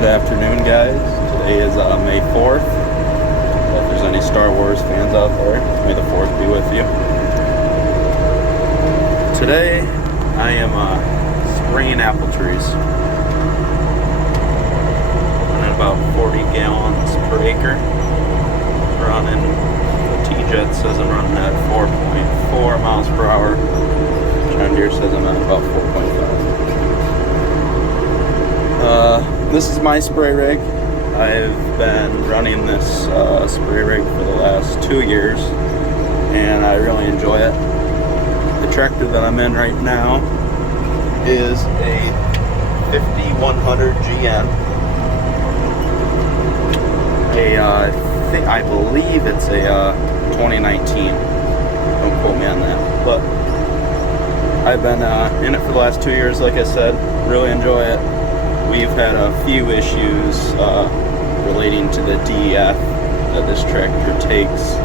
Good afternoon, guys. Today is May 4th. If there's any Star Wars fans out there, may the 4th be with you. Today, I am spraying apple trees. Running about 40 gallons per acre. Running, the TJet says I'm running at 4.4 miles per hour. John Deere says I'm at about 4.5. This is my spray rig. I've been running this spray rig for the last 2 years, and I really enjoy it. The tractor that I'm in right now is a 5100 GM. I believe it's a 2019. Don't quote me on that, but I've been in it for the last 2 years. Like I said, really enjoy it. We've had a few issues relating to the DEF that this tractor takes.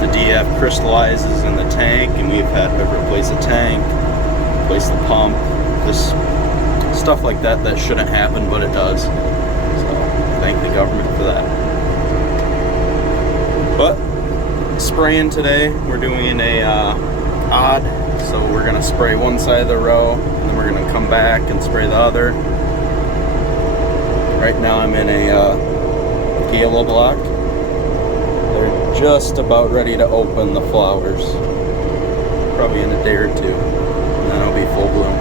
The DEF crystallizes in the tank, and we've had to replace the tank, replace the pump, just stuff like that that shouldn't happen, but it does. So thank the government for that. But spraying today, we're doing a odd. So we're going to spray one side of the row, and then we're going to come back and spray the other. Right now I'm in a Gala block. They're just about ready to open the flowers. Probably in a day or two, and then it'll be full bloom.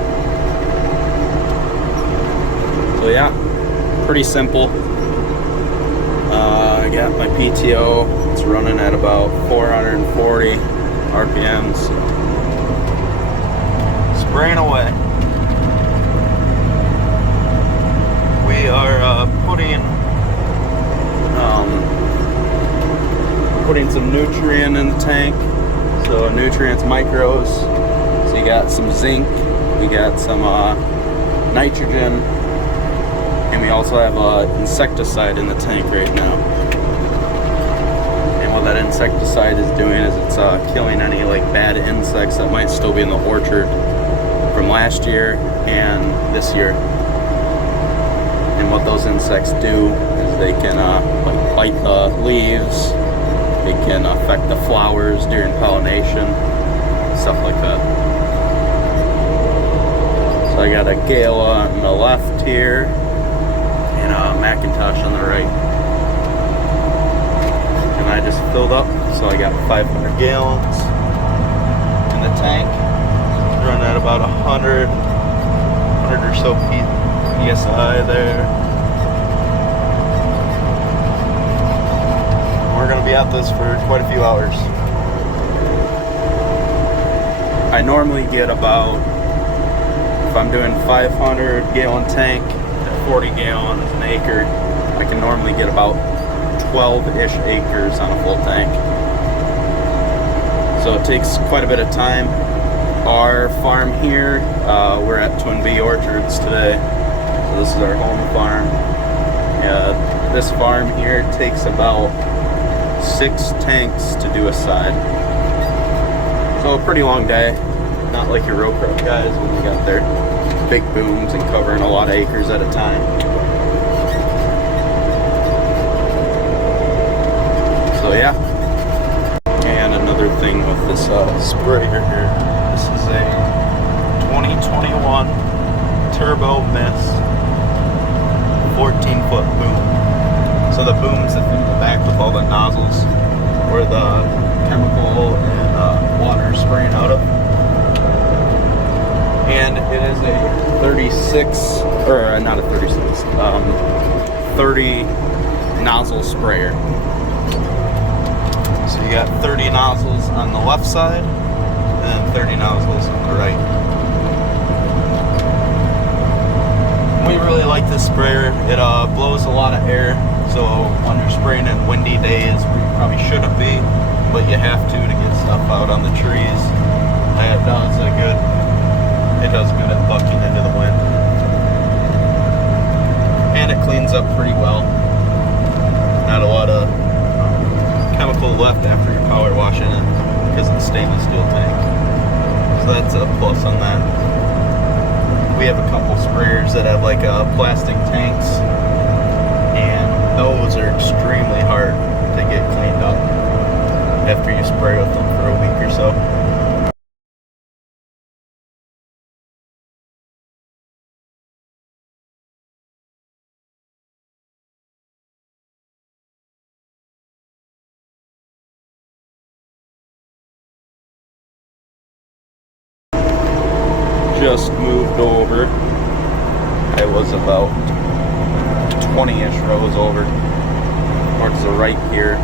So yeah, pretty simple. I got my PTO. It's running at about 440 RPMs. Spraying away. We are putting some nutrient in the tank. So nutrients, micros. So you got some zinc, we got some nitrogen, and we also have insecticide in the tank right now. And what that insecticide is doing is it's killing any bad insects that might still be in the orchard from last year and this year. And what those insects do is they can bite the leaves, they can affect the flowers during pollination, stuff like that. So I got a Gala on the left here and a Macintosh on the right. And I just filled up, so I got 500 gallons in the tank. Run at about 100 or so PSI there. We're going to be at this for quite a few hours. I normally get about, if I'm doing 500 gallon tank at 40 gallons an acre, I can normally get about 12-ish acres on a full tank. So it takes quite a bit of time. Our farm here, we're at Twin Bee Orchards today. So this is our home farm. This farm here takes about 6 tanks to do a side. So a pretty long day. Not like your row crop guys when you got their big booms and covering a lot of acres at a time. So yeah. And another thing with this sprayer here. This is a 2021 Turbo Mist 14-foot boom. So the boom's in the back with all the nozzles where the chemical and water is spraying out of. And it is a 36, or not a 36, 30 nozzle sprayer. So you got 30 nozzles on the left side, and 30 nozzles on the right. We really like this sprayer. It blows a lot of air, so when you're spraying in windy days, where you probably shouldn't be, but you have to get stuff out on the trees. It does good at bucking into the wind. And it cleans up pretty well. Not a lot of chemical left after you're power washing it because it's a stainless steel tank. So that's a plus on that. we have a couple sprayers that have like plastic tanks, and those are extremely hard to get cleaned up after you spray with them for a week or so. Just moved over. I was about 20-ish rows over towards the right here.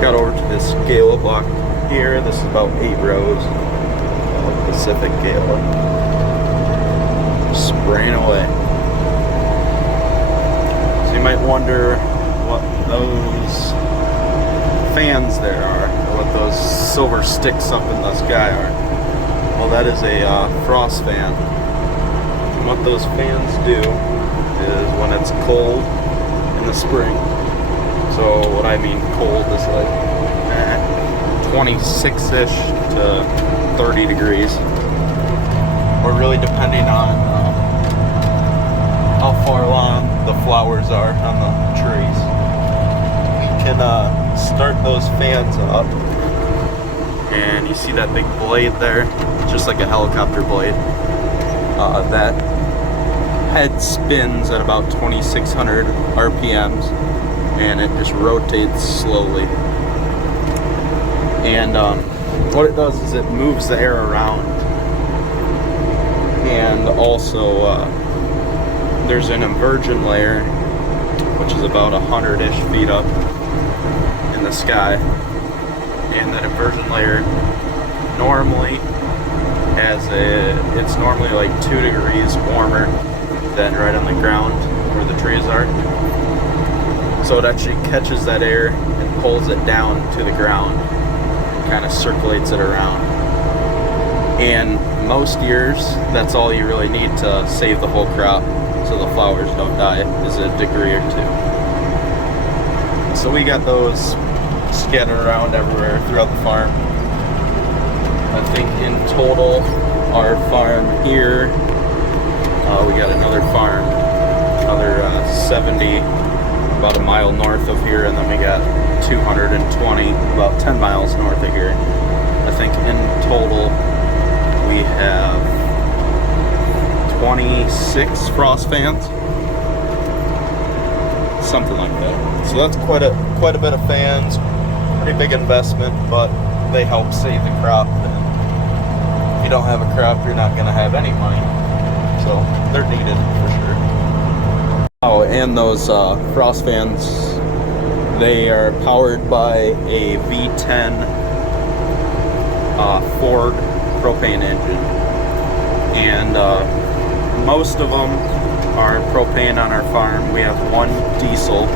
Got over to this Gala block here. This is about 8 rows of Pacific Gala. Spraying away. So you might wonder what those fans there are, or what those silver sticks up in the sky are. Well, that is a frost fan. And what those fans do is when it's cold in the spring, so what I mean cold is like 26-ish to 30 degrees. Or really depending on how far along the flowers are on the trees. We can start those fans up. And you see that big blade there? It's just like a helicopter blade. That head spins at about 2,600 RPMs, and it just rotates slowly. And what it does is it moves the air around. And also, there's an inversion layer, which is about 100-ish feet up in the sky. And that inversion layer normally it's normally like 2 degrees warmer than right on the ground where the trees are. So it actually catches that air and pulls it down to the ground and kind of circulates it around. And most years, that's all you really need to save the whole crop so the flowers don't die, is a degree or 2. So we got those scattered around everywhere throughout the farm. I think in total, our farm here, we got another farm, another 70, about a mile north of here, and then we got 220, about 10 miles north of here. I think in total, we have 26 frost fans, something like that. So that's quite a bit of fans. Pretty big investment, but they help save the crop. And if you don't have a crop, you're not going to have any money. So they're needed for sure. Oh, and those frost fans, they are powered by a V10 Ford propane engine. And most of them are propane on our farm. We have one diesel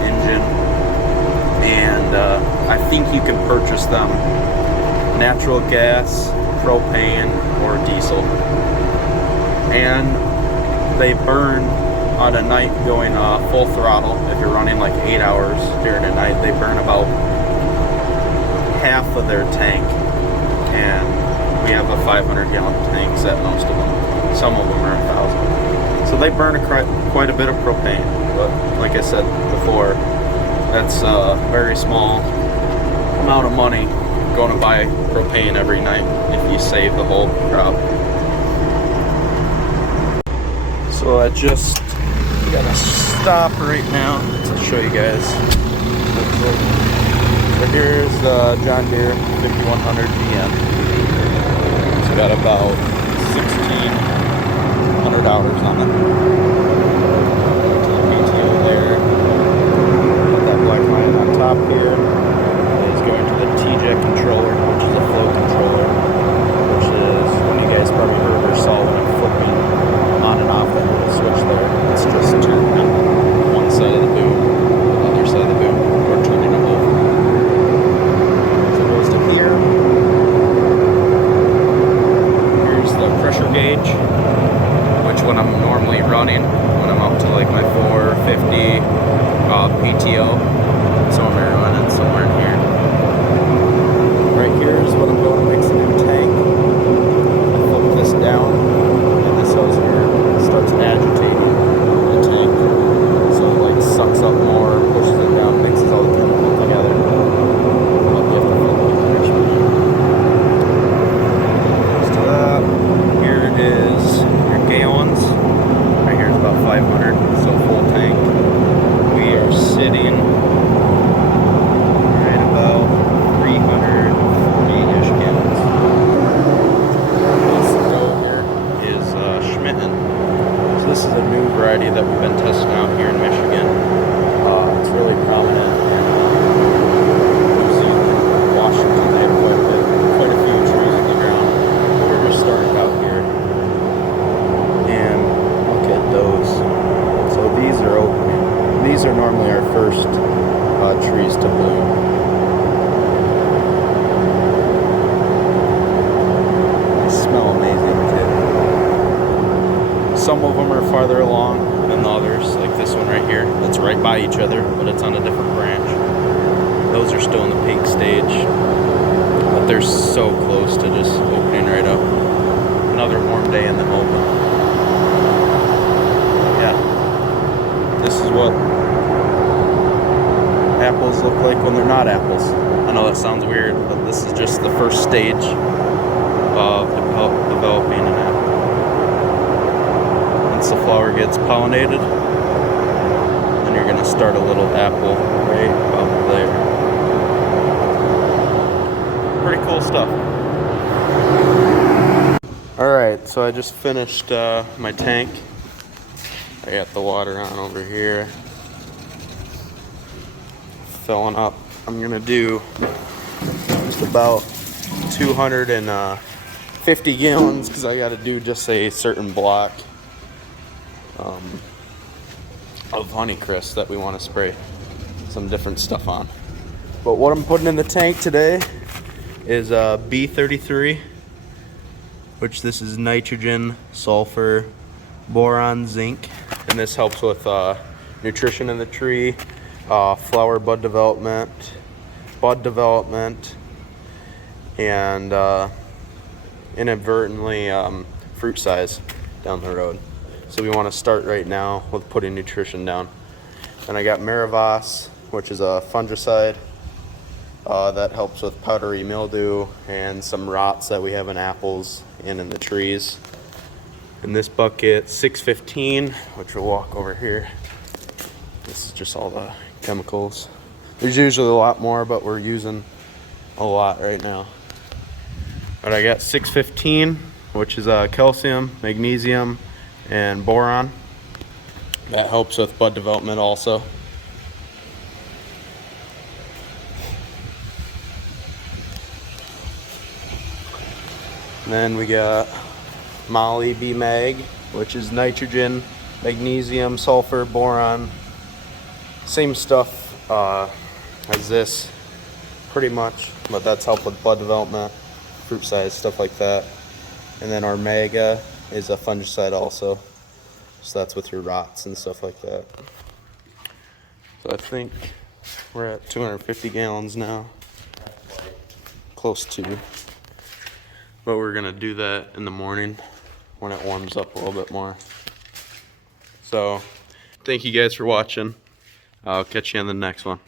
engine. And I think you can purchase them natural gas, propane, or diesel. And they burn on a night going full throttle. If you're running like 8 hours during a night, they burn about half of their tank. And we have a 500-gallon tanks at most of them. Some of them are 1,000. So they burn quite a bit of propane. But like I said before, that's a very small amount of money going to buy propane every night if you save the whole crop. So I just gotta stop right now to show you guys. So here's John Deere 5100 DM. It's got about 1,600 hours on it. Black line on top here is going to the TJ controller, which is a flow controller, which is when you guys probably heard or saw when I'm flipping on and off that little switch there. It's just turning on one side of the boom, the other side of the boom, or turning it over. So it goes to here. Here's the pressure gauge, which when I'm normally running, when I'm up to like my 450 PTO, so I'm running somewhere in here. Right here is what I'm going to mix in a tank. I this is a new variety that we've been testing out here in Michigan. It's really prominent in Washington. They have quite a few trees in the ground. We're just starting out here. And look at those. So these are open. These are normally our first trees to bloom. Smell amazing too. Some of them are farther along than the others, like this one right here. It's right by each other, but it's on a different branch. Those are still in the pink stage, but they're so close to just opening right up. Another warm day in the open. Yeah, this is what apples look like when they're not apples. I know that sounds weird, but this is just the first stage of developing an apple. Once the flower gets pollinated, then you're going to start a little apple right about there. Pretty cool stuff. Alright, so I just finished my tank. I got the water on over here. Filling up. I'm going to do just about 250 gallons because I got to do just a certain block of Honeycrisp that we want to spray some different stuff on. But what I'm putting in the tank today is B33, which this is nitrogen, sulfur, boron, zinc, and this helps with nutrition in the tree, flower bud development, and inadvertently fruit size down the road. So we want to start right now with putting nutrition down. And I got Maravas, which is a fungicide that helps with powdery mildew and some rots that we have in apples and in the trees. In this bucket, 615, which we'll walk over here. This is just all the chemicals. There's usually a lot more, but we're using a lot right now. But I got 615, which is calcium, magnesium, and boron. That helps with bud development also. And then we got Molly B Mag, which is nitrogen, magnesium, sulfur, boron. Same stuff as this, pretty much, but that's helped with bud development, fruit size, stuff like that. And then our Mega is a fungicide also, so that's with your rots and stuff like that. So I think we're at 250 gallons now, close to. But we're gonna do that in the morning when it warms up a little bit more. So thank you guys for watching. I'll catch you on the next one.